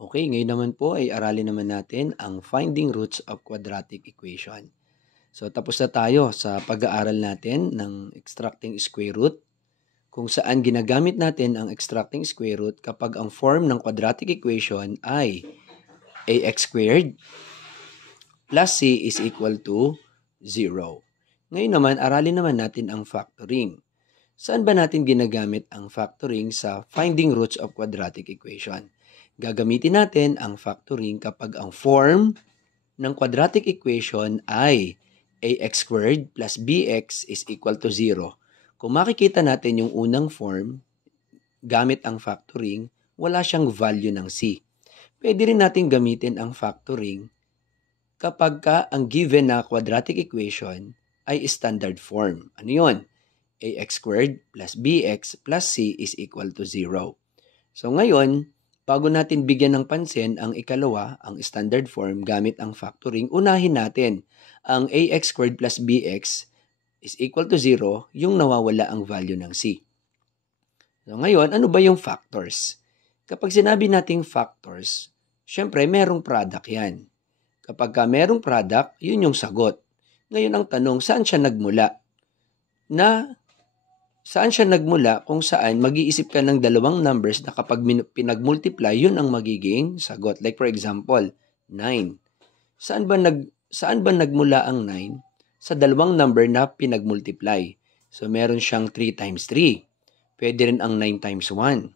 Okay, ngayon naman po ay aralin naman natin ang finding roots of quadratic equation. So tapos na tayo sa pag-aaral natin ng extracting square root, kung saan ginagamit natin ang extracting square root kapag ang form ng quadratic equation ay ax squared plus c is equal to 0. Ngayon naman, aralin naman natin ang factoring. Saan ba natin ginagamit ang factoring sa finding roots of quadratic equation? Gagamitin natin ang factoring kapag ang form ng quadratic equation ay ax squared plus bx is equal to 0. Kung makikita natin yung unang form, gamit ang factoring, wala siyang value ng c. Pwede rin natin gamitin ang factoring kapag ang given na quadratic equation ay standard form. Ano yun? Ax squared plus bx plus c is equal to 0. So ngayon, bago natin bigyan ng pansin ang ikalawa, ang standard form gamit ang factoring, unahin natin ang ax squared plus bx is equal to 0, yung nawawala ang value ng c. So ngayon, ano ba yung factors? Kapag sinabi nating factors, syempre merong product yan. Kapag merong product, yun yung sagot. Ngayon ang tanong, saan siya nagmula? Saan siya nagmula kung saan mag-iisip ka ng dalawang numbers na kapag pinag-multiply, yun ang magiging sagot. Like for example, 9. Saan ba nagmula ang 9? Sa dalawang number na pinag-multiply. So meron siyang 3 times 3. Pwede rin ang 9 times 1.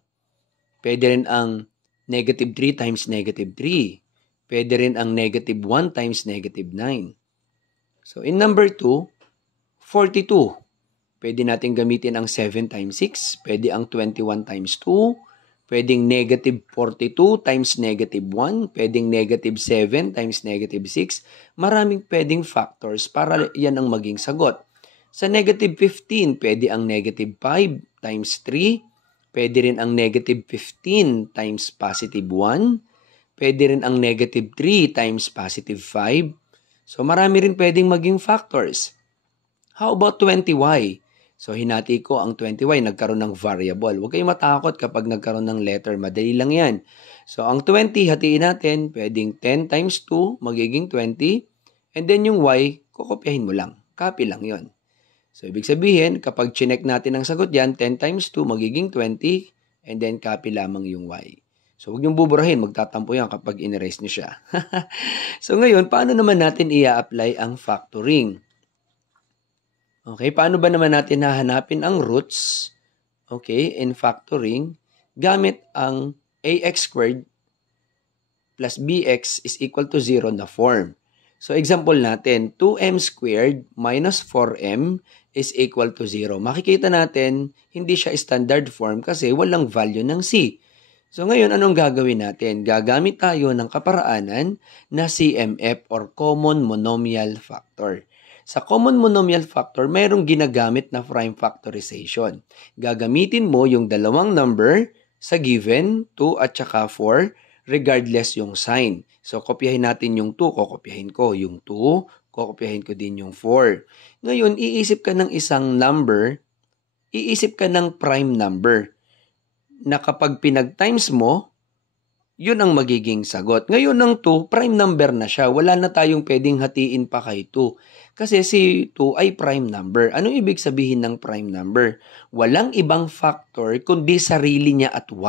Pwede rin ang negative 3 times negative 3. Pwede rin ang negative 1 times negative 9. So in number 2, 42. Pwede natin gamitin ang 7 times 6. Pwede ang 21 times 2. Pwedeng negative 42 times negative 1. Pwedeng negative 7 times negative 6. Maraming pwedeng factors para yan ang maging sagot. Sa negative 15, pwede ang negative 5 times 3. Pwede rin ang negative 15 times positive 1. Pwede rin ang negative 3 times positive 5. So marami rin pwedeng maging factors. How about 20y? So hinati ko ang 20y, nagkaroon ng variable. Huwag kayong matakot kapag nagkaroon ng letter. Madali lang yan. So ang 20, hatiin natin, pwedeng 10 times 2, magiging 20. And then yung y, kukopyahin mo lang. Copy lang yon. So ibig sabihin, kapag chinek natin ang sagot yan, 10 times 2, magiging 20. And then copy lamang yung y. So huwag niyong buburahin, magtatampo yan kapag in-erase niyo siya. So ngayon, paano naman natin i-apply ang factoring? Okay, paano ba naman natin hahanapin ang roots, okay, in factoring gamit ang ax squared plus bx is equal to 0 na form? So example natin, 2m squared minus 4m is equal to 0. Makikita natin, hindi siya standard form kasi walang value ng c. So ngayon, anong gagawin natin? Gagamit tayo ng kaparaanan na CMF or common monomial factor. Sa common monomial factor, mayroong ginagamit na prime factorization. Gagamitin mo yung dalawang number sa given, 2 at saka 4, regardless yung sign. So, kopyahin natin yung 2, kokopyahin ko yung 2, kokopyahin ko din yung 4. Ngayon, iisip ka ng isang number, iisip ka ng prime number na kapag pinag-times mo, yun ang magiging sagot. Ngayon ang 2, prime number na siya. Wala na tayong pwedeng hatiin pa kay 2. Kasi si 2 ay prime number. Anong ibig sabihin ng prime number? Walang ibang factor kundi sarili niya at 1.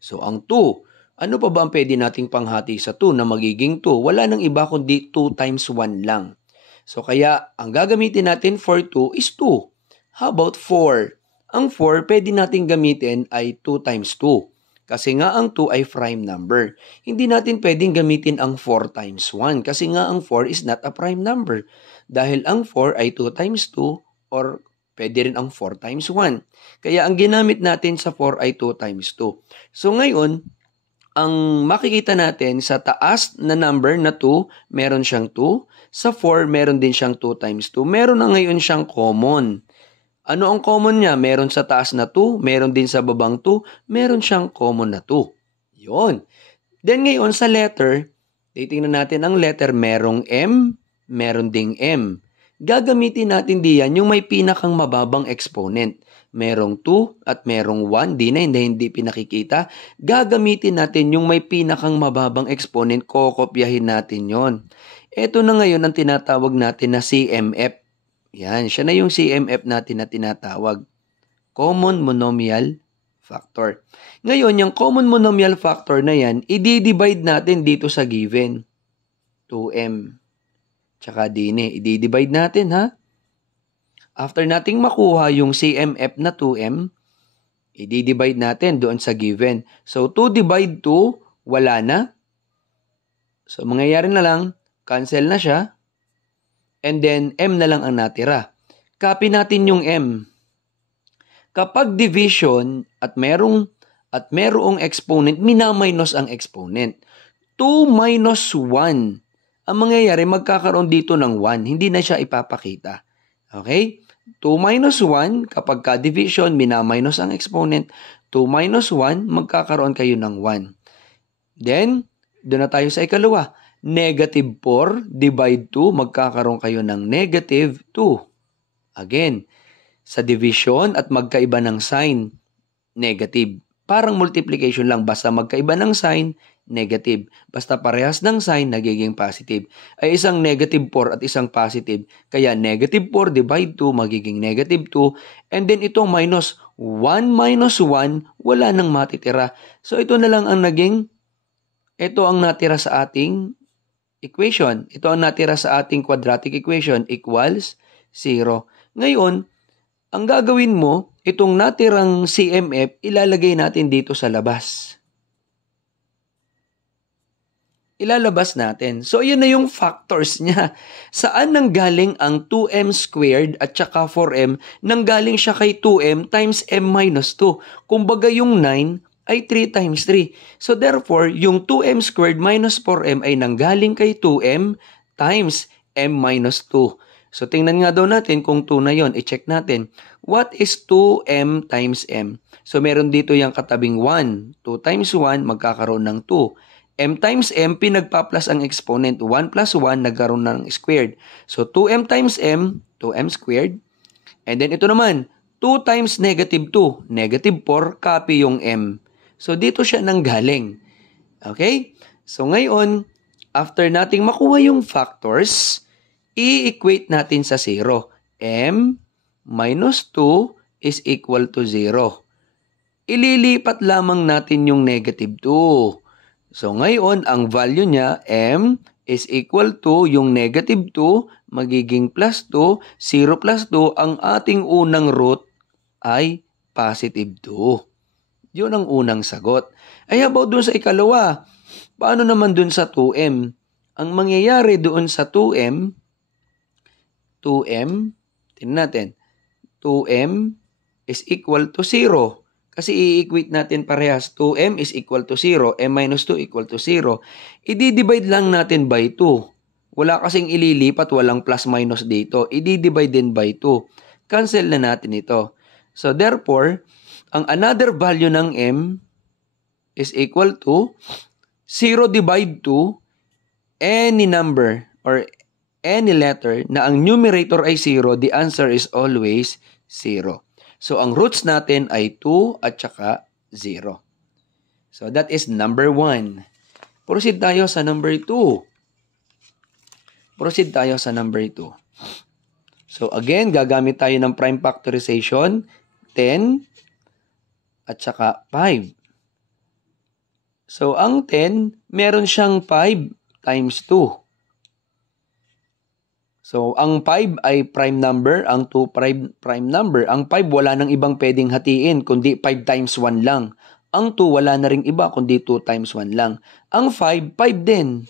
So ang 2, ano pa ba ang pwede nating panghati sa 2 na magiging 2? Wala nang iba kundi 2 times 1 lang. So kaya ang gagamitin natin for 2 is 2. How about 4? Ang 4 pwede nating gamitin ay 2 times 2. Kasi nga ang 2 ay prime number. Hindi natin pwedeng gamitin ang 4 times 1 kasi nga ang 4 is not a prime number. Dahil ang 4 ay 2 times 2 or pwede rin ang 4 times 1. Kaya ang ginamit natin sa 4 ay 2 times 2. So ngayon, ang makikita natin sa taas na number na 2, meron siyang 2. Sa 4, meron din siyang 2 times 2. Meron na ngayon siyang common. Ano ang common niya? Meron sa taas na 2, meron din sa babang 2, meron siyang common na 2. Yun. Then ngayon sa letter, titingnan natin ang letter, merong M, meron ding M. Gagamitin natin diyan yung may pinakang mababang exponent. merong 2 at merong 1, hindi pinakikita. Gagamitin natin yung may pinakang mababang exponent, kokopyahin natin yon. Ito na ngayon ang tinatawag natin na CMF. Yan, siya na yung CMF natin na tinatawag. Common Monomial Factor. Ngayon, yung common monomial factor na yan, i-divide natin dito sa given. 2m. Tsaka din i-divide natin ha. After nating makuha yung CMF na 2m, i-divide natin doon sa given. So, 2 divide 2, wala na. So, mangyayari na lang, cancel na siya. And then, m na lang ang natira. Copy natin yung m. Kapag division at merong exponent, minaminus ang exponent. 2 minus 1. Ang mangyayari, magkakaroon dito ng 1. Hindi na siya ipapakita. Okay? 2 minus 1, kapag ka-division, minaminus ang exponent. 2 minus 1, magkakaroon kayo ng 1. Then, doon na tayo sa ikalawa. Negative 4 divide 2, magkakaroon kayo ng negative 2. Again, sa division at magkaiba ng sign, negative. Parang multiplication lang, basta magkaiba ng sign, negative. Basta parehas ng sign, nagiging positive. Ay isang negative 4 at isang positive. Kaya negative 4 divide 2, magiging negative 2. And then itong minus 1 minus 1, wala nang matitira. So ito na lang ang ito ang natira sa ating equation. Ito ang natira sa ating quadratic equation equals 0. Ngayon, ang gagawin mo, itong natirang CMF, ilalagay natin dito sa labas. Ilalabas natin. So, yun na yung factors niya. Saan nanggaling ang 2m squared at saka 4m? Nanggaling siya kay 2m times m minus 2. Kumbaga yung 9 ay 3 times 3. So, therefore, yung 2m squared minus 4m ay nanggaling kay 2m times m minus 2. So, tingnan nga daw natin kung 2 na yon. I-check natin. What is 2m times m? So, meron dito yung katabing 1. 2 times 1, magkakaroon ng 2. M times m, pinagpa-plus ang exponent. 1 plus 1, nagkaroon ng squared. So, 2m times m, 2m squared. And then, ito naman, 2 times negative 2. Negative 4, copy yung m. So, dito siya nanggaling. Okay? So, ngayon, after nating makuha yung factors, i-equate natin sa 0. M minus 2 is equal to 0. Ililipat lamang natin yung negative 2. So, ngayon, ang value niya, m is equal to yung negative 2, magiging plus 2, 0 plus 2, ang ating unang root ay positive 2. Yun ang unang sagot. Ay, about doon sa ikalawa, paano naman doon sa 2m? Ang mangyayari doon sa 2m, tingnan natin, 2m is equal to 0. Kasi i-equate natin parehas, 2m is equal to 0, m minus 2 equal to 0. I-divide lang natin by 2. Wala kasing ililipat, walang plus minus dito. I-divide din by 2. Cancel na natin ito. So therefore, ang another value ng m is equal to 0 divide 2, any number or any letter na ang numerator ay 0, the answer is always 0. So, ang roots natin ay 2 at saka 0. So, that is number 1. Proceed tayo sa number 2. So, again, gagamit tayo ng prime factorization, 10 at saka 5. So, ang 10, meron siyang 5 times 2. So, ang 5 ay prime number, ang 2 prime number. Ang 5 wala nang ibang pwedeng hatiin, kundi 5 times 1 lang. Ang 2 wala na ring iba, kundi 2 times 1 lang. Ang 5, 5 din.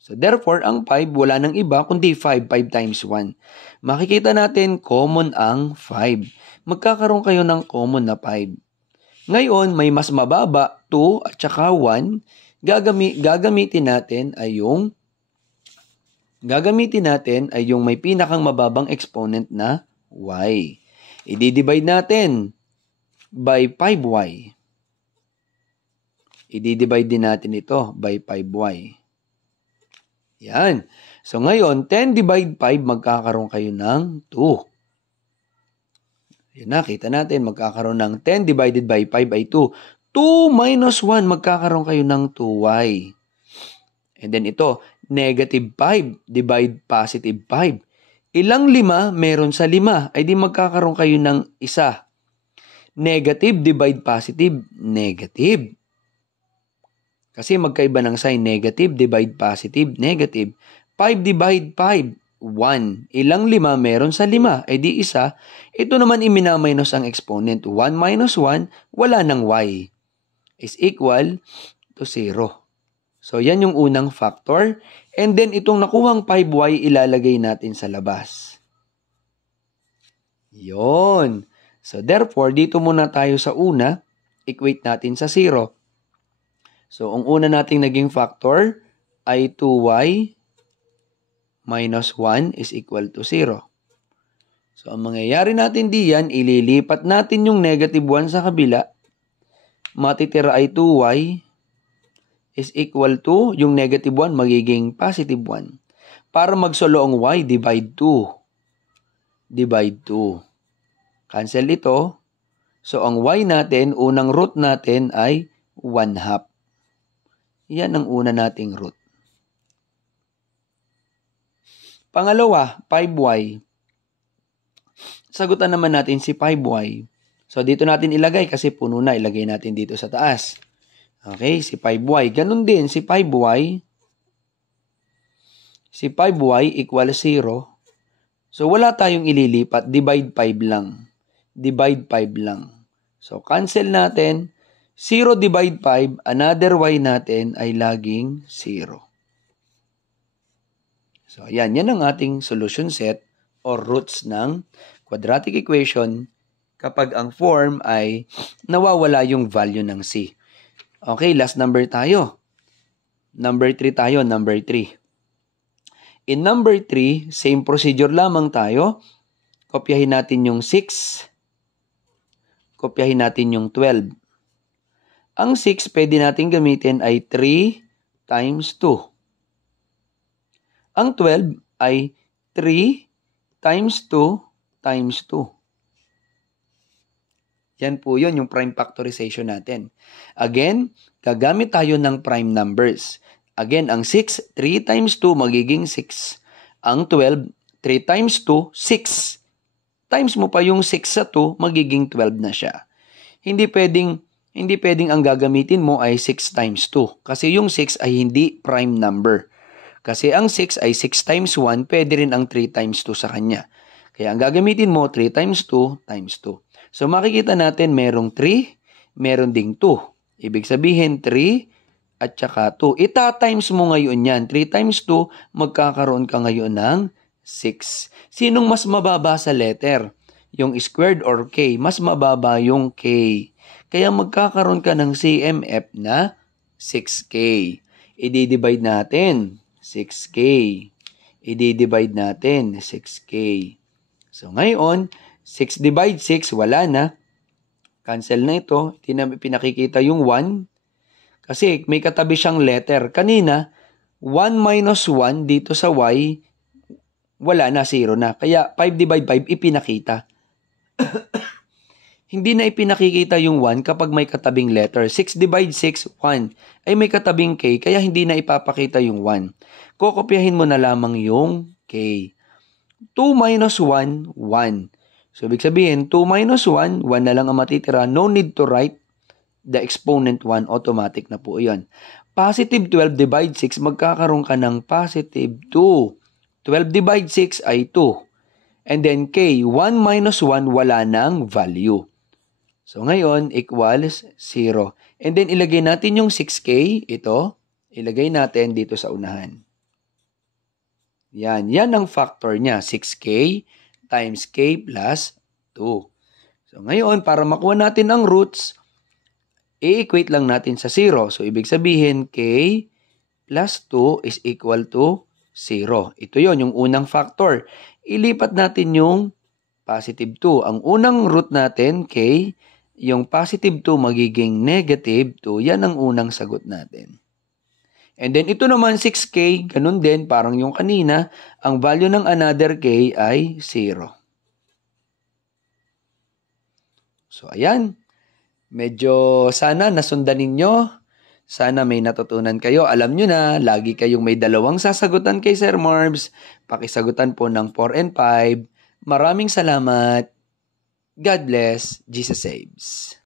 So, therefore, ang 5 wala nang iba, kundi 5 times 1. Makikita natin, common ang 5. Magkakaroon kayo ng common na 5. Ngayon, may mas mababa, 2 at saka 1. Gagamitin natin ay yung may pinakang mababang exponent na y. I-divide natin by 5y. I-divide din natin ito by 5y. Yan. So ngayon, 10 divide 5, magkakaroon kayo ng 2. Yun na, kita natin, magkakaroon ng 10 divided by 5 ay 2. 2 minus 1, magkakaroon kayo ng 2y. And then ito, negative 5 divide positive 5. Ilang 5 meron sa 5? Ay di magkakaroon kayo ng 1. Negative divide positive, negative. Kasi magkaiba ng sign, negative divide positive, negative. 5 divide 5, 1. Ilang 5 meron sa 5? Ay di 1. Ito naman iminaminus ang exponent. 1 minus 1, wala ng y. Is equal to 0. So, yan yung unang factor. And then, itong nakuhang 5y, ilalagay natin sa labas. Yon. So, therefore, dito muna tayo sa una. Equate natin sa 0. So, ang una nating naging factor ay 2y minus 1 is equal to 0. So, ang mangyayari natin diyan, ililipat natin yung negative 1 sa kabila. Matitira ay 2y is equal to, yung negative 1 magiging positive 1. Para magsolo ang y, divide 2. Divide 2. Cancel ito. So, ang y natin, unang root natin ay 1/2. Yan ang una nating root. Pangalawa, 5y. Sagutan naman natin si 5y. So, dito natin ilagay kasi puno na. Ilagay natin dito sa taas. Okay, si 5y. Ganun din, si 5y. Si 5y equal 0. So, wala tayong ililipat. Divide 5 lang. Divide 5 lang. So, cancel natin. 0 divide 5, another y natin ay laging 0. So, ayan. Yan ang ating solution set or roots ng quadratic equation kapag ang form ay nawawala yung value ng c. Okay, last number tayo. Number 3 tayo, number 3. In number 3, same procedure lamang tayo. Kopyahin natin yung 6. Kopyahin natin yung 12. Ang 6, pwede natin gamitin ay 3 times 2. Ang 12 ay 3 times 2 times 2. Yan po yun, yung prime factorization natin. Again, gagamit tayo ng prime numbers. Again, ang 6, 3 times 2 magiging 6. Ang 12, 3 times 2, 6. Times mo pa yung 6 sa 2, magiging 12 na siya. Hindi pwedeng ang gagamitin mo ay 6 times 2. Kasi yung 6 ay hindi prime number. Kasi ang 6 ay 6 times 1, pwede rin ang 3 times 2 sa kanya. Kaya ang gagamitin mo, 3 times 2 times 2. So makikita natin merong 3, meron ding 2. Ibig sabihin 3 at saka 2. Ita-times mo ngayon yan. 3 times 2, magkakaroon ka ngayon ng 6. Sinong mas mababa sa letter? Yung squared or k? Mas mababa yung k. Kaya magkakaroon ka ng CMF na 6k. I-divide natin 6k. I-divide natin 6k. So ngayon, 6 divide 6, wala na. Cancel na ito. Hindi na pinakikita yung 1. Kasi may katabi siyang letter. Kanina, 1 minus 1 dito sa y, wala na, 0 na. Kaya 5 divide 5, ipinakita. Hindi na ipinakikita yung 1 kapag may katabing letter. 6 divide 6, 1. Ay may katabing k, kaya hindi na ipapakita yung 1. Kokopyahin mo na lamang yung k. 2 minus 1, 1. So, ibig sabihin, 2 minus 1, 1 na lang ang matitira. No need to write the exponent 1. Automatic na po yun. Positive 12 divide 6, magkakaroon ka ng positive 2. 12 divide 6 ay 2. And then k, 1 minus 1, wala nang value. So, ngayon, equals 0. And then, ilagay natin yung 6k, ito, ilagay natin dito sa unahan. Yan ang factor niya, 6k times k plus 2. So, ngayon, para makuha natin ang roots, i-equate lang natin sa 0. So, ibig sabihin, k plus 2 is equal to 0. Ito yon yung unang factor. Ilipat natin yung positive 2. Ang unang root natin, k, yung positive 2 magiging negative 2. Yan ang unang sagot natin. And then, ito naman 6k, ganun din, parang yung kanina, ang value ng another k ay 0. So, ayan. Medyo sana nasundan ninyo. Sana may natutunan kayo. Alam nyo na, lagi kayong may dalawang sasagutan kay Sir Marbs. Pakisagutan po ng 4 and 5. Maraming salamat. God bless. Jesus saves.